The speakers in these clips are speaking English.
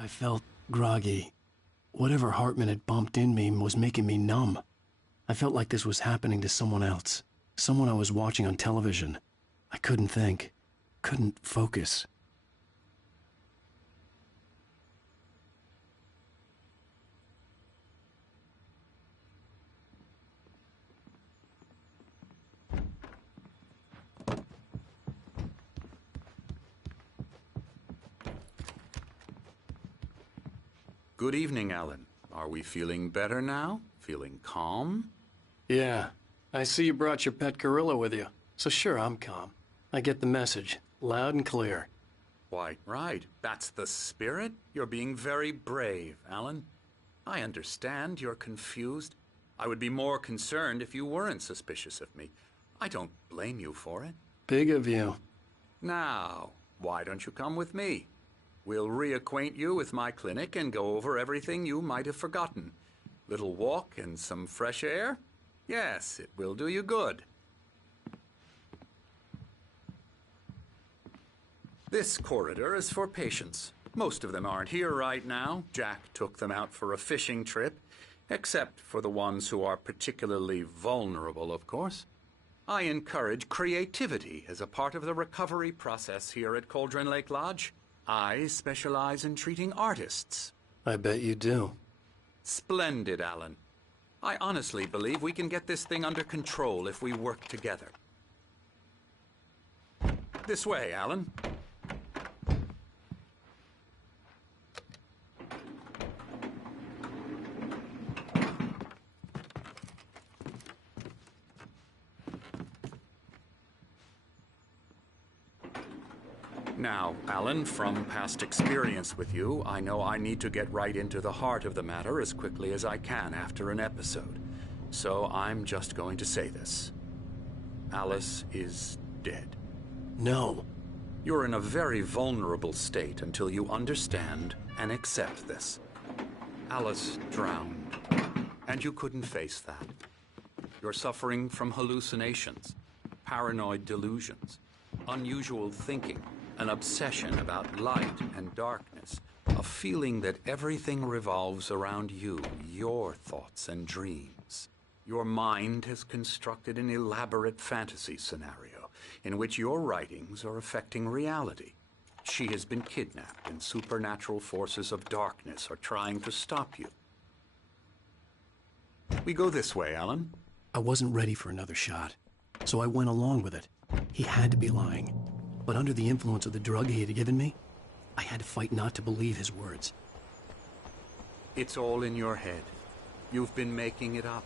I felt groggy. Whatever Hartman had bumped in me was making me numb. I felt like this was happening to someone else. Someone I was watching on television. I couldn't think. Couldn't focus. Good evening, Alan. Are we feeling better now? Feeling calm? Yeah. I see you brought your pet gorilla with you. So sure, I'm calm. I get the message. Loud and clear. Why, right. That's the spirit. You're being very brave, Alan. I understand you're confused. I would be more concerned if you weren't suspicious of me. I don't blame you for it. Big of you. Now, why don't you come with me? We'll reacquaint you with my clinic and go over everything you might have forgotten. Little walk and some fresh air? Yes, it will do you good. This corridor is for patients. Most of them aren't here right now. Jack took them out for a fishing trip, except for the ones who are particularly vulnerable, of course. I encourage creativity as a part of the recovery process here at Cauldron Lake Lodge. I specialize in treating artists. I bet you do. Splendid, Alan. I honestly believe we can get this thing under control if we work together. This way, Alan. Now, Alan, from past experience with you, I know I need to get right into the heart of the matter as quickly as I can after an episode. So I'm just going to say this. Alice is dead. No. You're in a very vulnerable state until you understand and accept this. Alice drowned, and you couldn't face that. You're suffering from hallucinations, paranoid delusions, unusual thinking, an obsession about light and darkness, a feeling that everything revolves around you, your thoughts and dreams. Your mind has constructed an elaborate fantasy scenario in which your writings are affecting reality. She has been kidnapped and supernatural forces of darkness are trying to stop you. We go this way, Alan. I wasn't ready for another shot, so I went along with it. He had to be lying. But under the influence of the drug he had given me, I had to fight not to believe his words. It's all in your head. You've been making it up.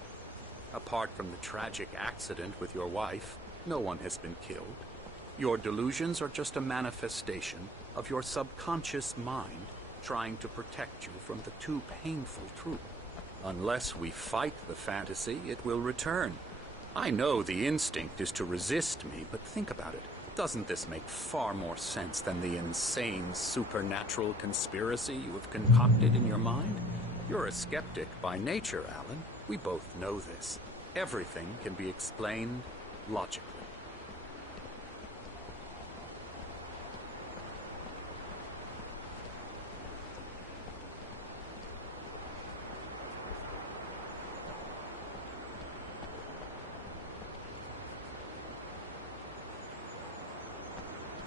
Apart from the tragic accident with your wife, no one has been killed. Your delusions are just a manifestation of your subconscious mind trying to protect you from the too painful truth. Unless we fight the fantasy, it will return. I know the instinct is to resist me, but think about it. Doesn't this make far more sense than the insane supernatural conspiracy you have concocted in your mind? You're a skeptic by nature, Alan. We both know this. Everything can be explained logically.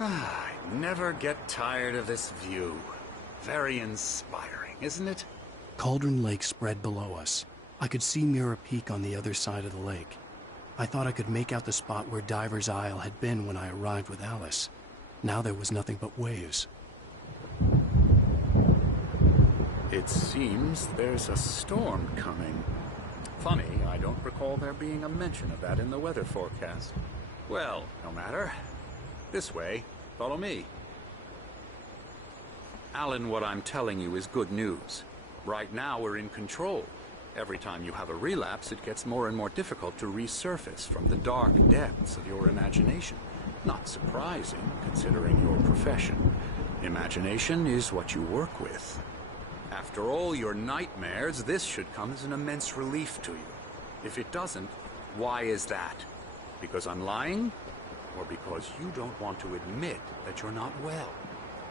I never get tired of this view. Very inspiring, isn't it? Cauldron Lake spread below us. I could see Mirror Peak on the other side of the lake. I thought I could make out the spot where Diver's Isle had been when I arrived with Alice. Now there was nothing but waves. It seems there's a storm coming. Funny, I don't recall there being a mention of that in the weather forecast. Well, no matter. This way. Follow me. Alan, what I'm telling you is good news. Right now, we're in control. Every time you have a relapse, it gets more and more difficult to resurface from the dark depths of your imagination. Not surprising, considering your profession. Imagination is what you work with. After all your nightmares, this should come as an immense relief to you. If it doesn't, why is that? Because I'm lying? Or because you don't want to admit that you're not well?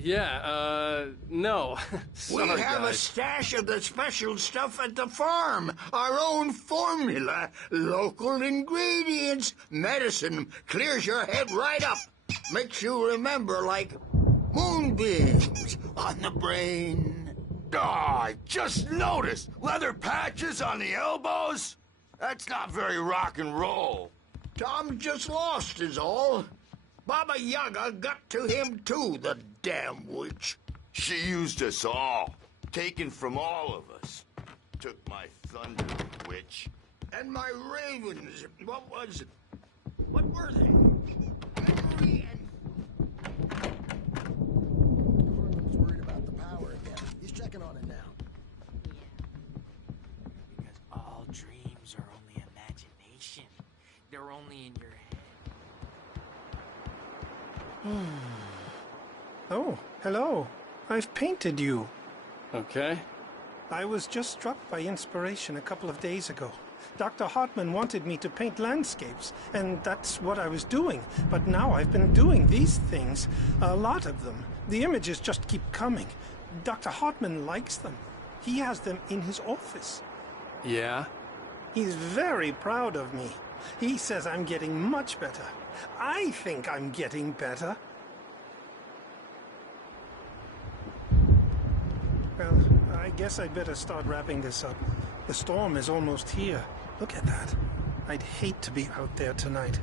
Yeah, no. Sorry, We have a guys. stash of the special stuff at the farm. Our own formula. Local ingredients. Medicine. Clears your head right up. Makes you remember like moonbeams on the brain. I just noticed! Leather patches on the elbows? That's not very rock and roll. Tom just lost is all. Baba Yaga got to him too, the damn witch. She used us all. Taken from all of us. Took my thunder, witch. And my ravens. What were they? Henry and... Herman's worried about the power again. He's checking on it now. Because all dreams are only imagination. They're only in your head. Oh, hello. I've painted you. Okay. I was just struck by inspiration a couple of days ago. Dr. Hartman wanted me to paint landscapes, and that's what I was doing. But now I've been doing these things, a lot of them. The images just keep coming. Dr. Hartman likes them. He has them in his office. Yeah? He's very proud of me. He says I'm getting much better. I think I'm getting better. Well, I guess I'd better start wrapping this up. The storm is almost here. Look at that. I'd hate to be out there tonight.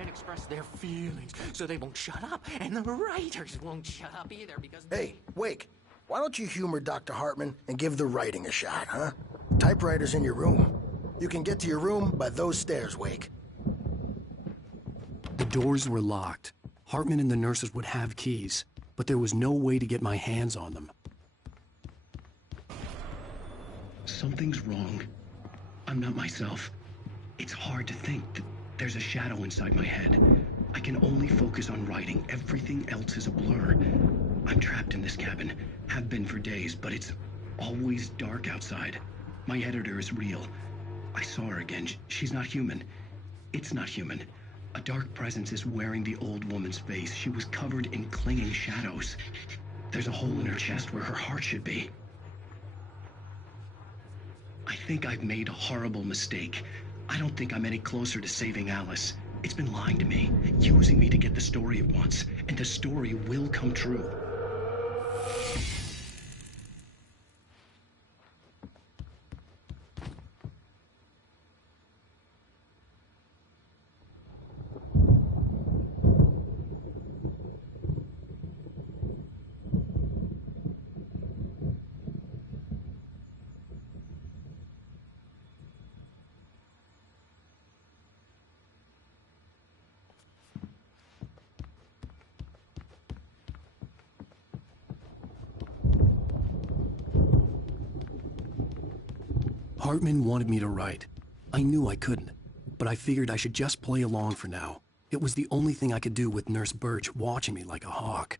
And express their feelings so they won't shut up. And the writers won't shut up either because... Hey, Wake, why don't you humor Dr. Hartman and give the writing a shot, huh? Typewriter's in your room. You can get to your room by those stairs, Wake. The doors were locked. Hartman and the nurses would have keys, but there was no way to get my hands on them. Something's wrong. I'm not myself. It's hard to think that there's a shadow inside my head. I can only focus on writing. Everything else is a blur. I'm trapped in this cabin. Have been for days, but it's always dark outside. My editor is real. I saw her again. She's not human. It's not human. A dark presence is wearing the old woman's face. She was covered in clinging shadows. There's a hole in her chest where her heart should be. I think I've made a horrible mistake. I don't think I'm any closer to saving Alice. It's been lying to me, using me to get the story it wants, and the story will come true. Hartman wanted me to write. I knew I couldn't, but I figured I should just play along for now. It was the only thing I could do with Nurse Birch watching me like a hawk.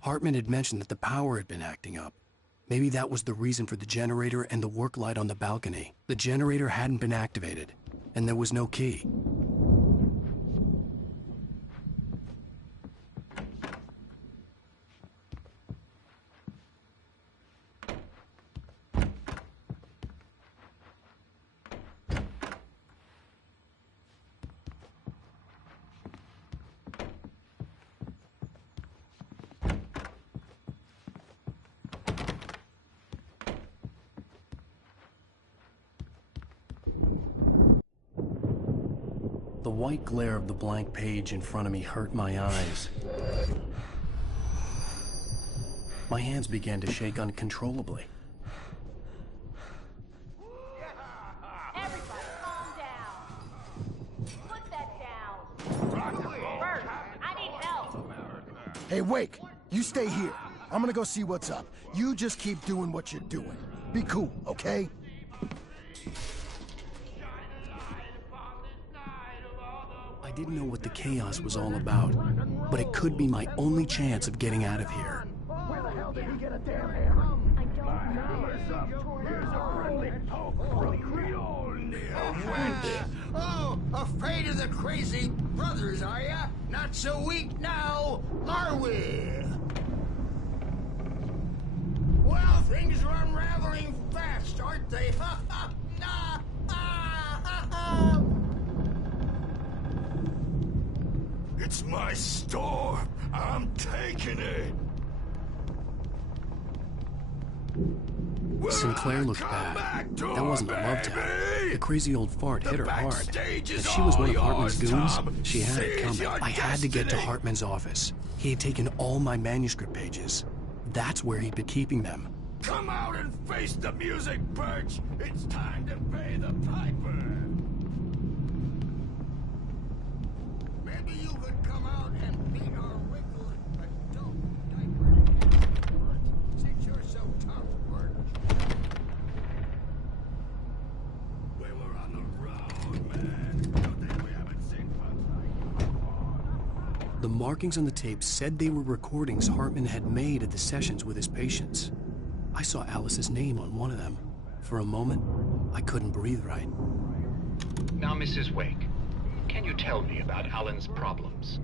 Hartman had mentioned that the power had been acting up. Maybe that was the reason for the generator and the work light on the balcony. The generator hadn't been activated, and there was no key. The white glare of the blank page in front of me hurt my eyes. My hands began to shake uncontrollably. Everybody calm down. Put that down. Bert, I need help. Hey, Wake, you stay here. I'm gonna go see what's up. You just keep doing what you're doing. Be cool, okay? I didn't know what the chaos was all about, but it could be my only chance of getting out of here. Where the hell did he get a damn hammer? I don't know. up? Here's a friendly poke from Creole near. Oh, afraid of the crazy brothers, are ya? Not so weak now, are we? Well, things are unraveling fast, aren't they? Ha ha! Nah! Ha ha ha! It's my store. I'm taking it. Sinclair looked bad. That wasn't a love tap. The crazy old fart hit her hard. If she was one of Hartman's goons, she had it coming. I had to get to Hartman's office. He had taken all my manuscript pages. That's where he'd been keeping them. Come out and face the music, Birch. It's time to pay the piper. Maybe you could come out and meet our wrinkled adult diaper. Since you're so tough, Birch. We were on the road, man. Don't think we haven't seen folks like. The markings on the tape said they were recordings Hartman had made at the sessions with his patients. I saw Alice's name on one of them. For a moment, I couldn't breathe right. Now, Mrs. Wake, can you tell me about Alan's problems?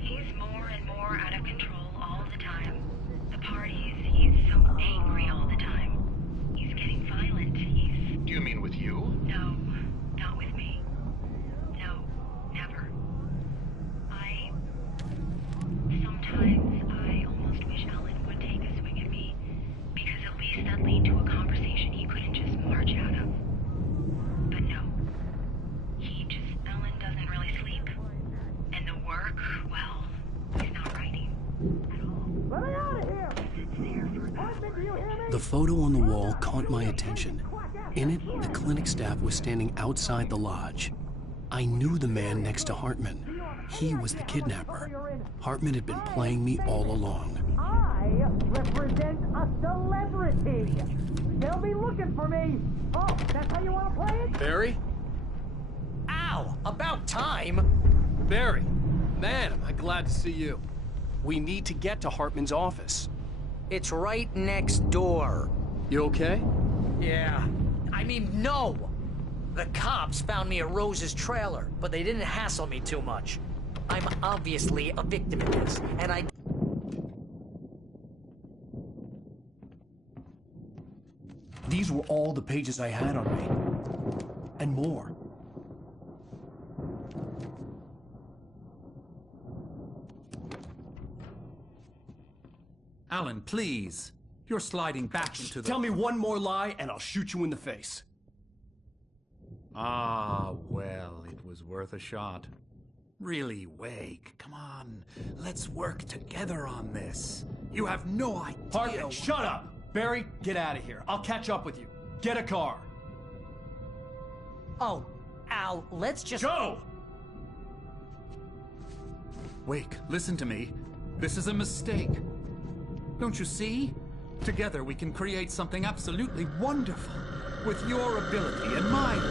He's more and more out of control all the time. The parties, he's so angry all the time. He's getting violent. Do you mean with you? No, not with me. No, never. Sometimes I almost wish Alan would take a swing at me, because at least that'd lead to a conversation he couldn't just march out of. But no. Alan doesn't really sleep. And the work, well, he's not writing at all. Let me out of here! He sits there for hours. The photo on the wall caught my attention. In it, the clinic staff was standing outside the lodge. I knew the man next to Hartman. He was the kidnapper. Hartman had been playing me all along. I represent a celebrity. They'll be looking for me. Oh, that's how you want to play it? Barry? Ow! About time! Barry, man, am I glad to see you. We need to get to Hartman's office. It's right next door. You okay? Yeah. I mean, no! The cops found me at Rose's trailer, but they didn't hassle me too much. I'm obviously a victim in this, and I... These were all the pages I had on me. And more. Alan, please. You're sliding back into the... Tell me one more lie and I'll shoot you in the face. Ah, well, it was worth a shot. Really, Wake, come on. Let's work together on this. You have no idea... Hartman, shut up! Barry, get out of here. I'll catch up with you. Get a car. Oh, Al, let's just... Go! Wake, listen to me. This is a mistake. Don't you see? Together we can create something absolutely wonderful. With your ability and mine.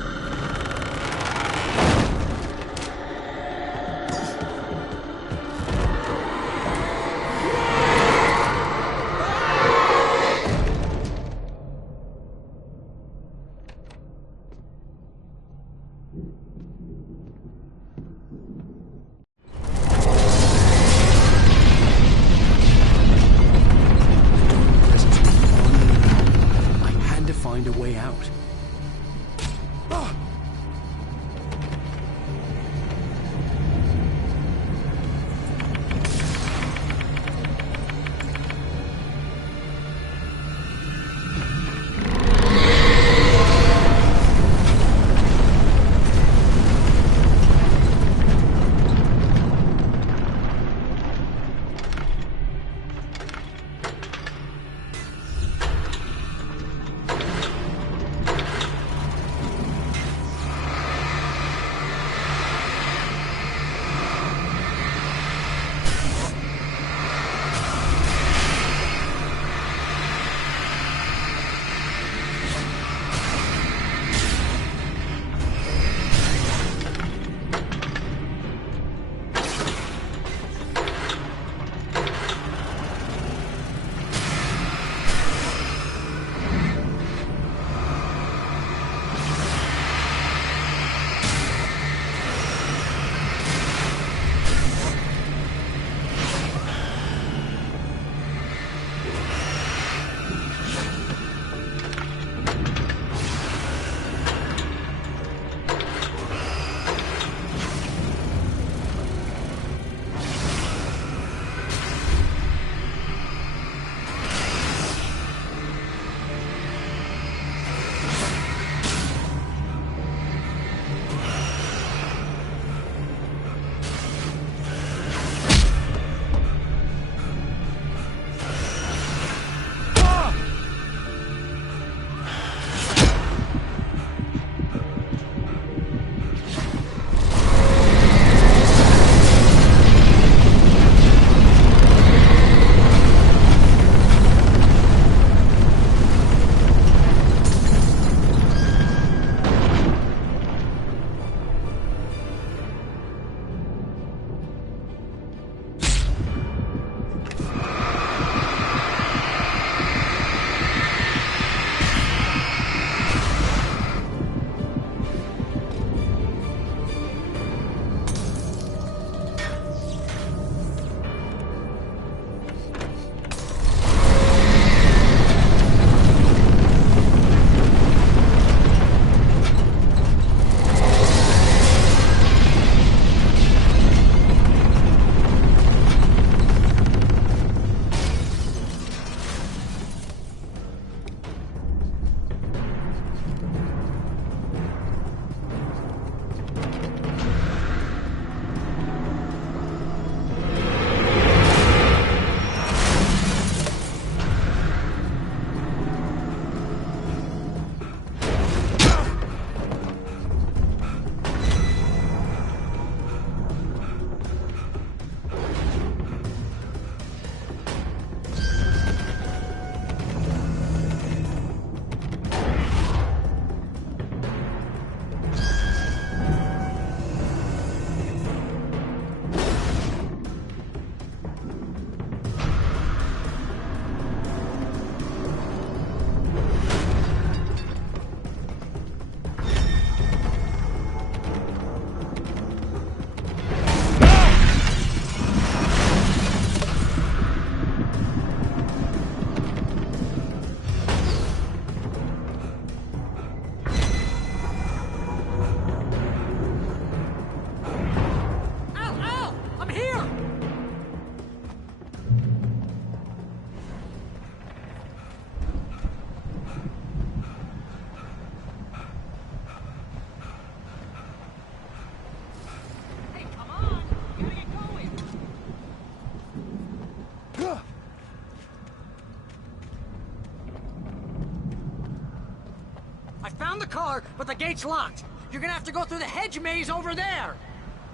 found the car, but the gate's locked. You're gonna have to go through the hedge maze over there.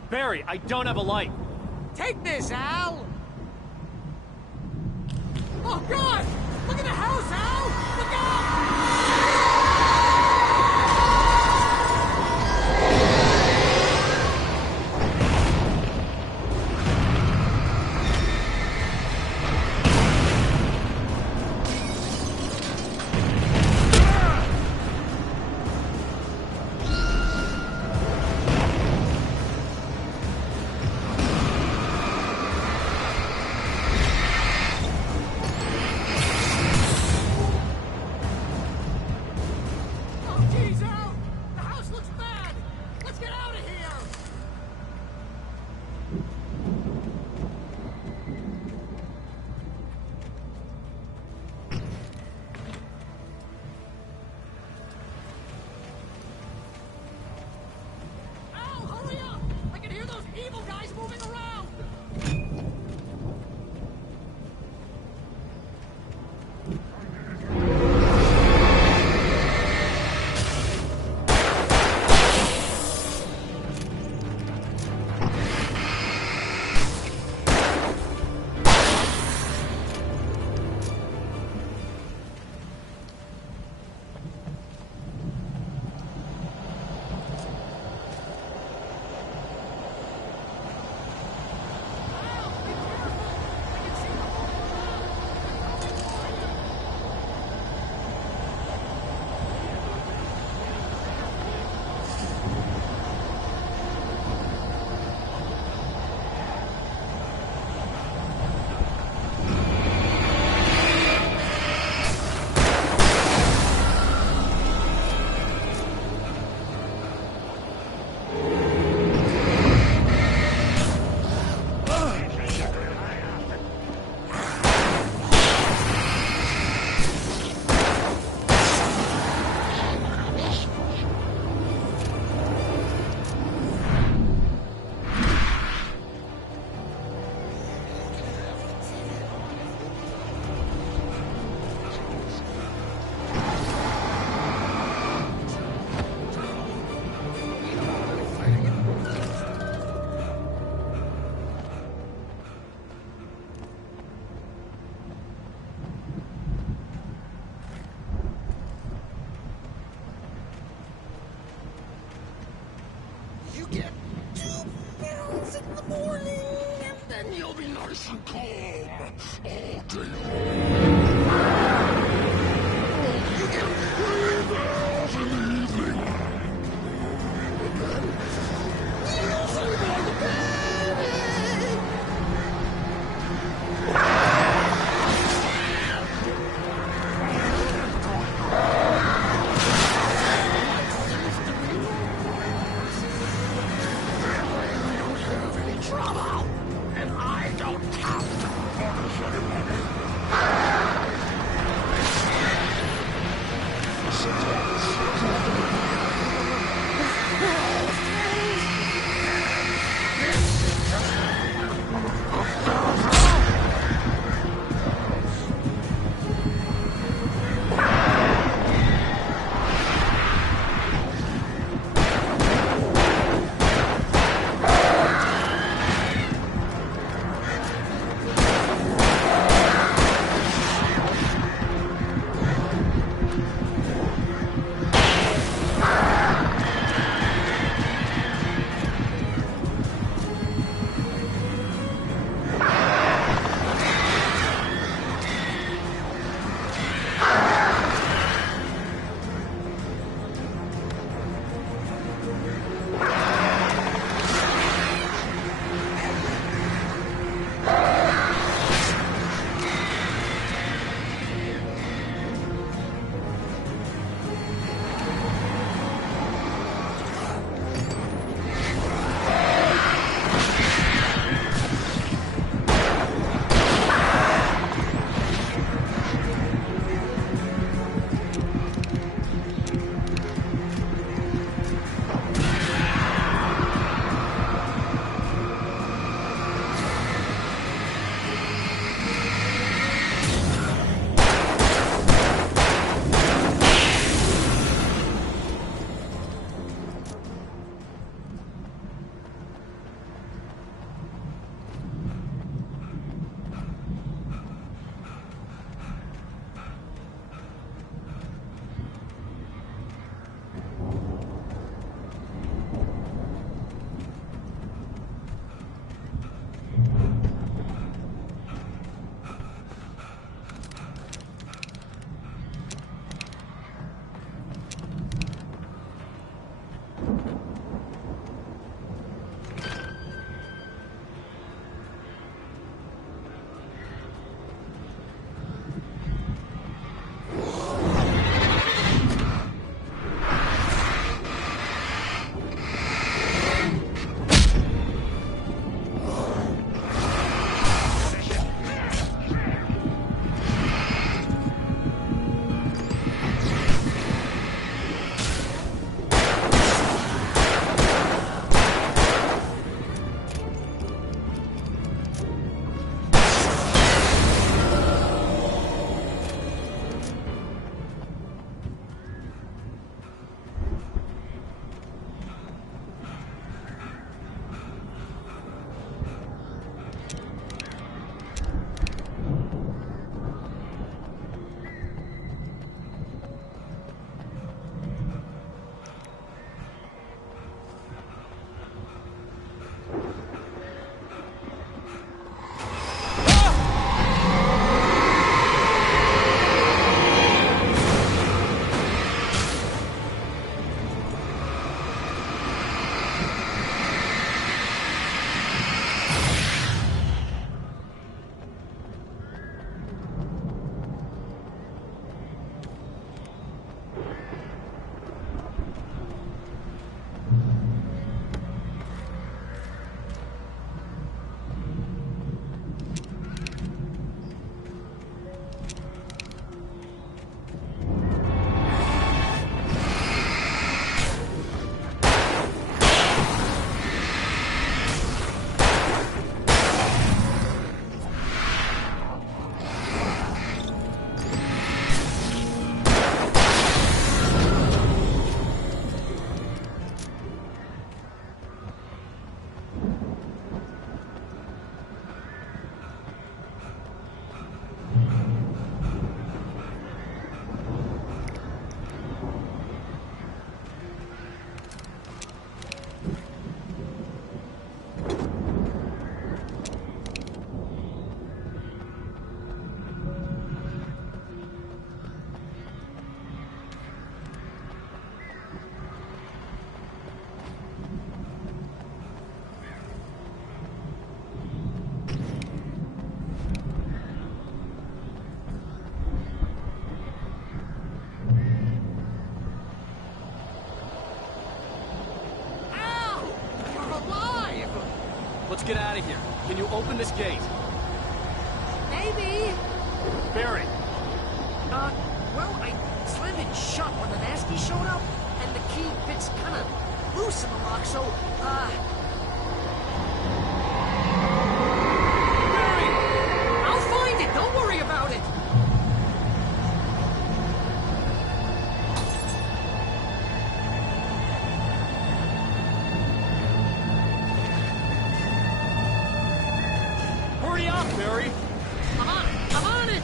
Barry, I don't have a light. Take this, Al! Oh, God! Look at the house, Al! Look out! Get 2 pills in the morning, and then you'll be nice and calm all day long. You get 3 pills in the evening, and then you'll sleep like a baby. Trouble, and I don't have to punish anybody. get out of here. Can you open this gate? Maybe. Barry! Well, I slammed it shut when the nasty showed up, and the key fits kind of loose in the lock, so, Barry! I'll find it! Don't worry about it! Hurry up, Barry! I'm on it!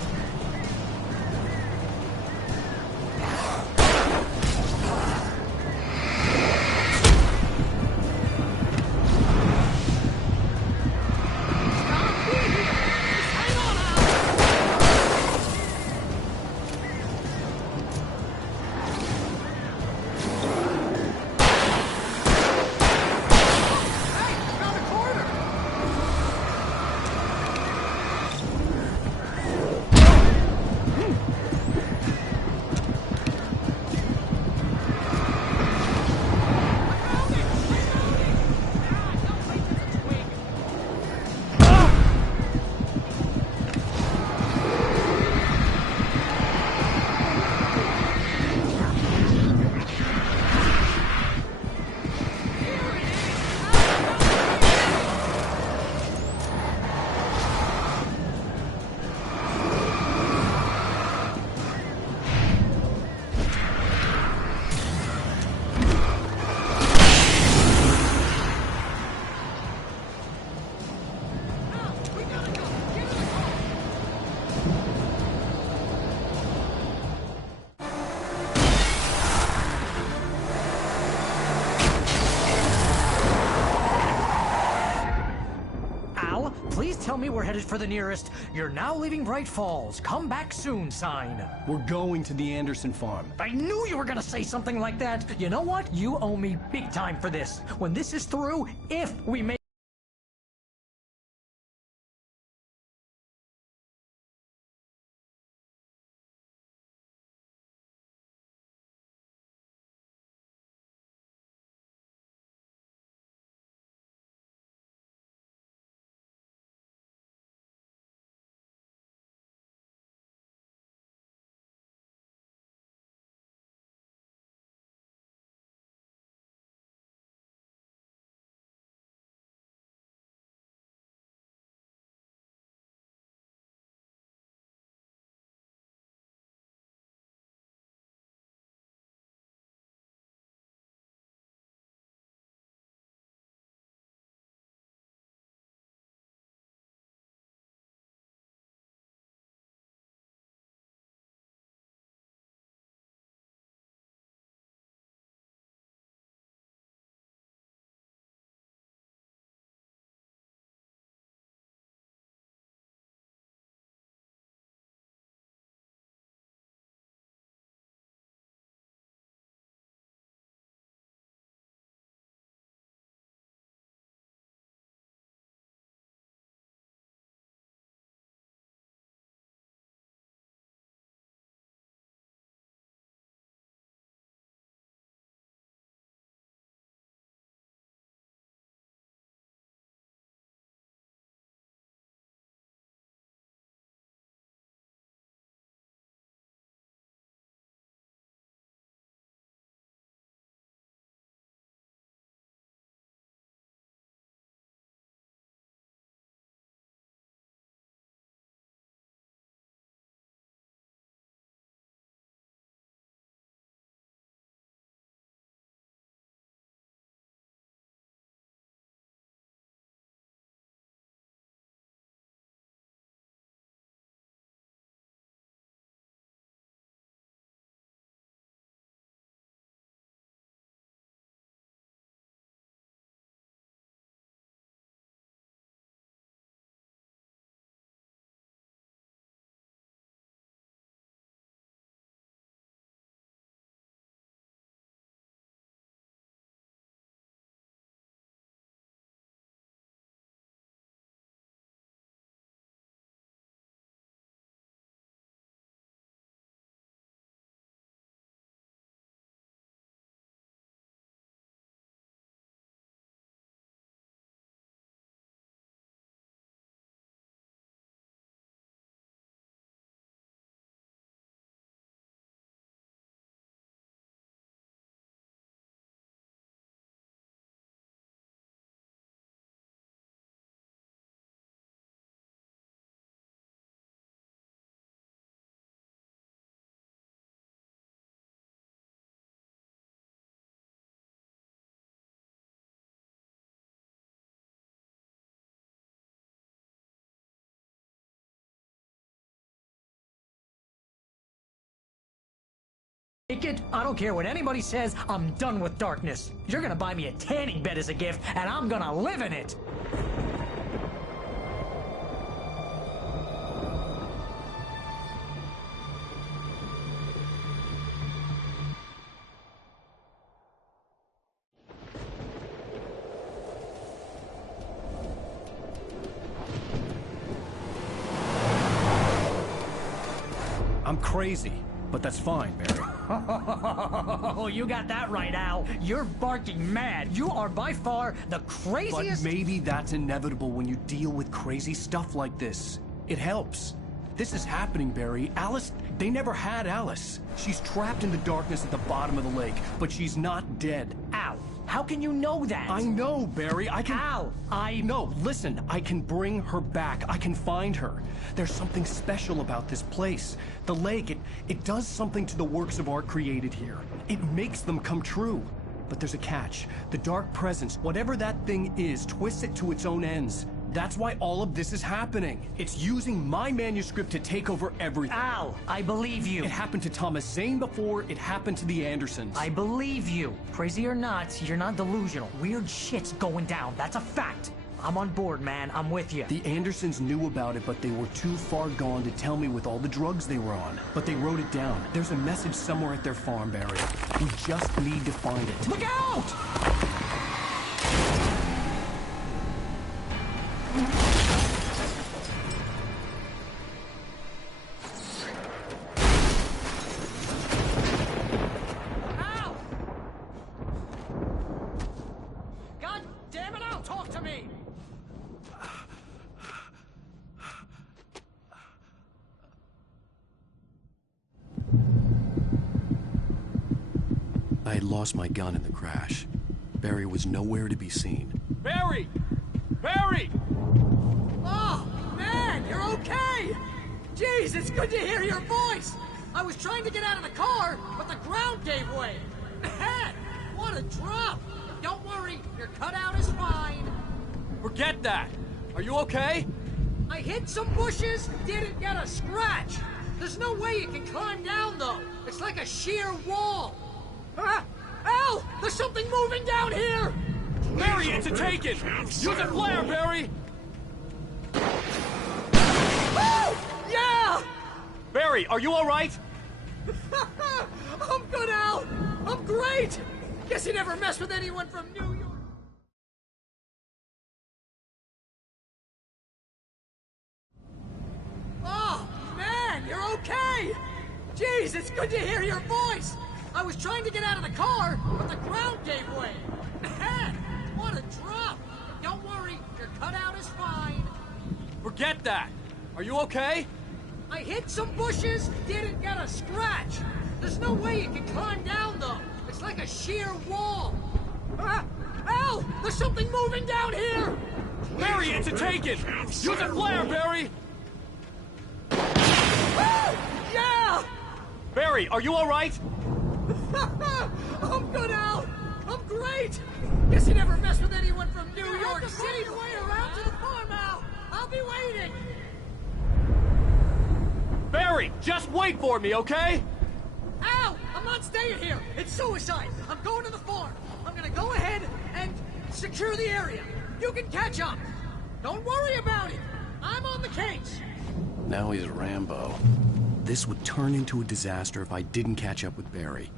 Please tell me we're headed for the nearest "You're now leaving Bright Falls. Come back soon" sign. We're going to the Anderson farm. I knew you were gonna say something like that. You know what? You owe me big time for this. When this is through, if we make Naked? I don't care what anybody says, I'm done with darkness. You're gonna buy me a tanning bed as a gift, and I'm gonna live in it! I'm crazy, but that's fine, Barry. Oh, you got that right, Al. You're barking mad. You are by far the craziest... But maybe that's inevitable when you deal with crazy stuff like this. It helps. This is happening, Barry. Alice, they never had Alice. She's trapped in the darkness at the bottom of the lake, but she's not dead. Al, how can you know that? I know, Barry. I can... Al, No, listen. I can bring her back. I can find her. There's something special about this place. The lake, it does something to the works of art created here. It makes them come true. But there's a catch. The dark presence, whatever that thing is, twists it to its own ends. That's why all of this is happening. It's using my manuscript to take over everything. Al, I believe you. It happened to Thomas Zane before, it happened to the Andersons. I believe you. Crazy or not, you're not delusional. Weird shit's going down. That's a fact. I'm on board, man. I'm with you. The Andersons knew about it, but they were too far gone to tell me with all the drugs they were on. But they wrote it down. There's a message somewhere at their farm, Barry. We just need to find it. Look out! I had lost my gun in the crash. Barry was nowhere to be seen. Barry! Barry! Oh, man, you're okay! Jeez, it's good to hear your voice! I was trying to get out of the car, but the ground gave way. Man, what a drop! Don't worry, your cutout is fine. Forget that! Are you okay? I hit some bushes, didn't get a scratch. There's no way you can climb down, though. It's like a sheer wall. Al! There's something moving down here! Barry, it's a taken! Use a flare, Barry! Woo! Yeah! Barry, are you alright? I'm good, Al! I'm great! Guess you never mess with anyone from New York. Oh, man, you're okay! Jeez, it's good to hear your voice! I was trying to get out of the car, but the ground gave way. Man, what a drop! Don't worry, your cutout is fine. Forget that! Are you okay? I hit some bushes, didn't get a scratch. There's no way you can climb down, though. It's like a sheer wall. Al! There's something moving down here! Barry, it's a taken! Use a flare, Barry! Woo! Yeah! Barry, are you alright? I'm good, Al! I'm great! Guess you never mess with anyone from New York City to way around to the farm, Al! I'll be waiting! Barry, just wait for me, okay? Al! I'm not staying here! It's suicide! I'm going to the farm! I'm gonna go ahead and secure the area! You can catch up! Don't worry about it! I'm on the case! Now he's Rambo. This would turn into a disaster if I didn't catch up with Barry.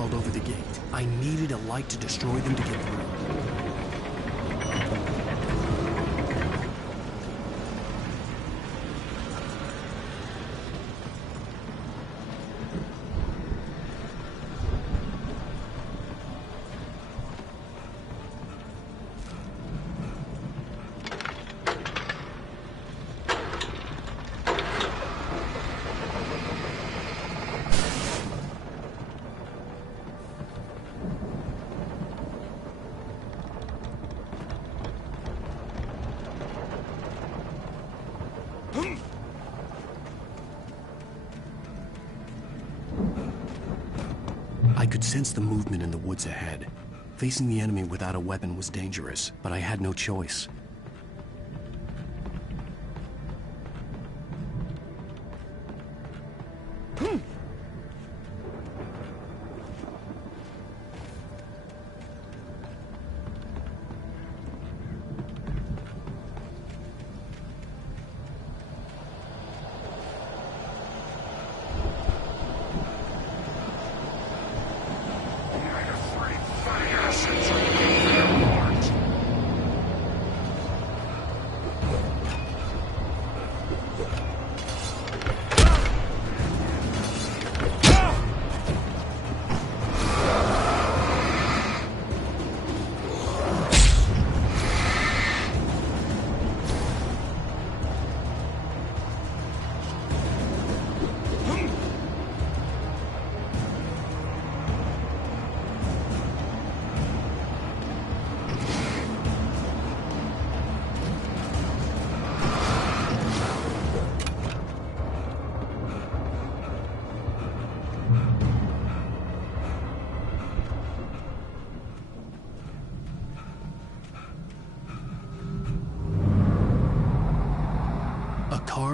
crawled over the gate. I needed a light to destroy them to get through. I could sense the movement in the woods ahead. Facing the enemy without a weapon was dangerous, but I had no choice.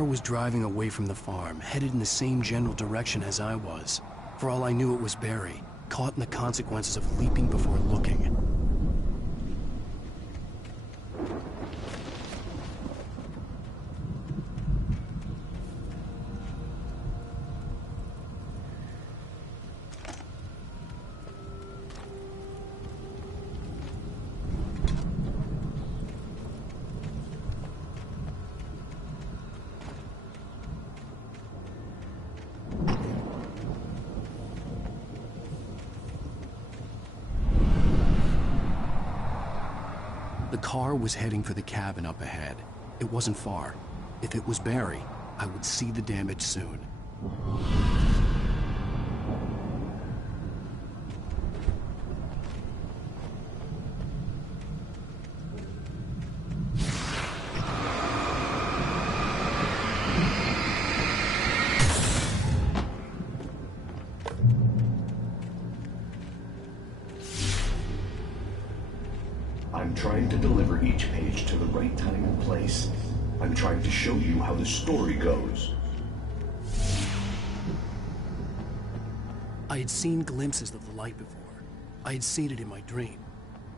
Was driving away from the farm, headed in the same general direction as I was. For all I knew, it was Barry, caught in the consequences of leaping before looking. The car was heading for the cabin up ahead. It wasn't far. If it was Barry, I would see the damage soon. I'm trying to deliver each page to the right time and place. I'm trying to show you how the story goes. I had seen glimpses of the light before. I had seen it in my dream.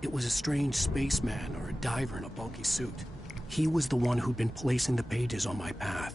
It was a strange spaceman or a diver in a bulky suit. He was the one who'd been placing the pages on my path.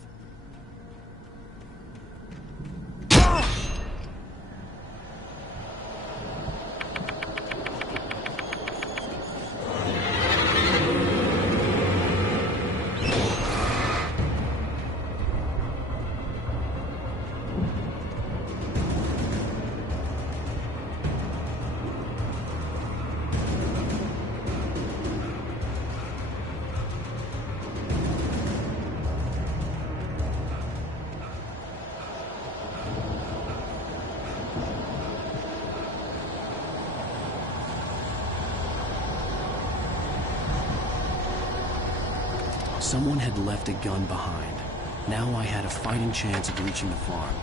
Someone had left a gun behind. Now I had a fighting chance of reaching the farm.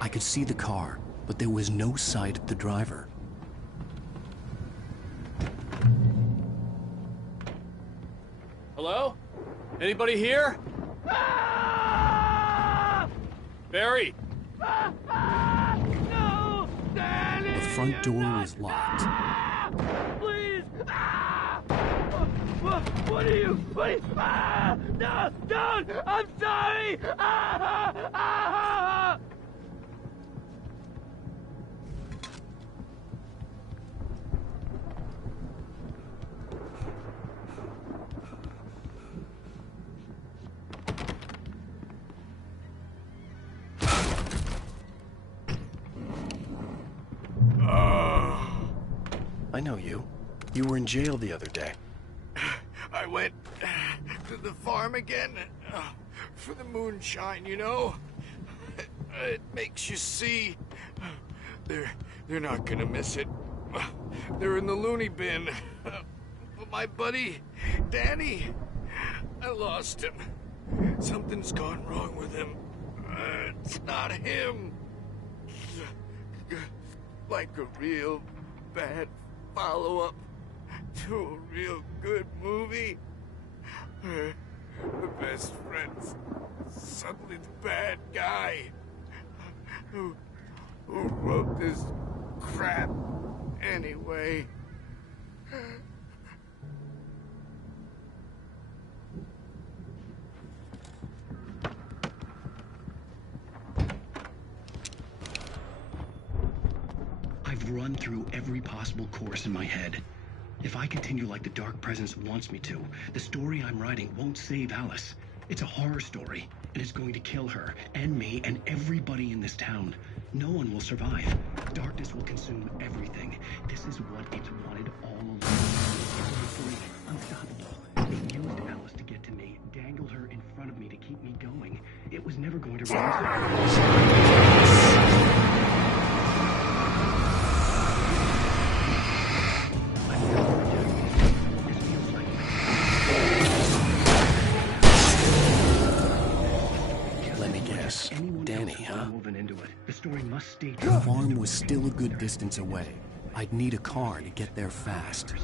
I could see the car, but there was no sight of the driver. Hello? Anybody here? Barry! No! Danny! The front door was locked. Please! What are you? No! Don't! I'm sorry! I know you. You were in jail the other day. I went to the farm again for the moonshine, you know? It makes you see. They're not gonna miss it. They're in the loony bin. But my buddy, Danny, I lost him. Something's gone wrong with him. It's not him. Like a real bad follow-up to a real good movie. The best friend's suddenly the bad guy who wrote this crap anyway. I've run through every possible course in my head. If I continue like the Dark Presence wants me to, the story I'm writing won't save Alice. It's a horror story, and it's going to kill her, and me, and everybody in this town. No one will survive. Darkness will consume everything. This is what it's wanted all along. Free, unstoppable. It used Alice to get to me, dangled her in front of me to keep me going. It was never going to release her. Danny, huh? The story must stay true. The farm was still a good distance away. I'd need a car to get there fast.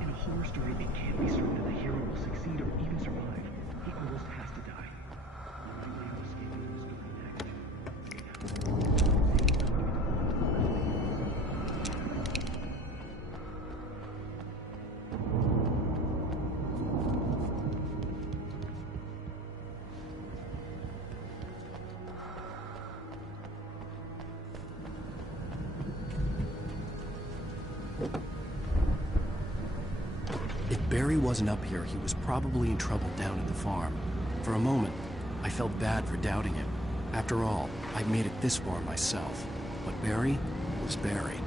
In a horror story, it can't be certain that the hero will succeed or even survive. He almost has to die. The only way of escaping the story next. If Barry wasn't up here, he was probably in trouble down at the farm. For a moment, I felt bad for doubting him. After all, I'd made it this far myself. But Barry was Barry.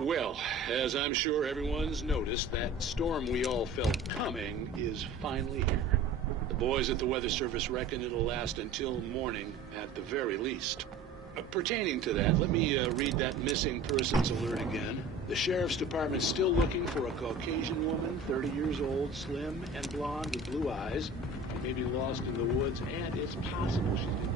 Well, as I'm sure everyone's noticed, that storm we all felt coming is finally here. The boys at the Weather Service reckon it'll last until morning at the very least. Pertaining to that, let me read that missing persons alert again. The Sheriff's Department's still looking for a Caucasian woman, 30 years old, slim and blonde with blue eyes. She may be lost in the woods, and it's possible she's been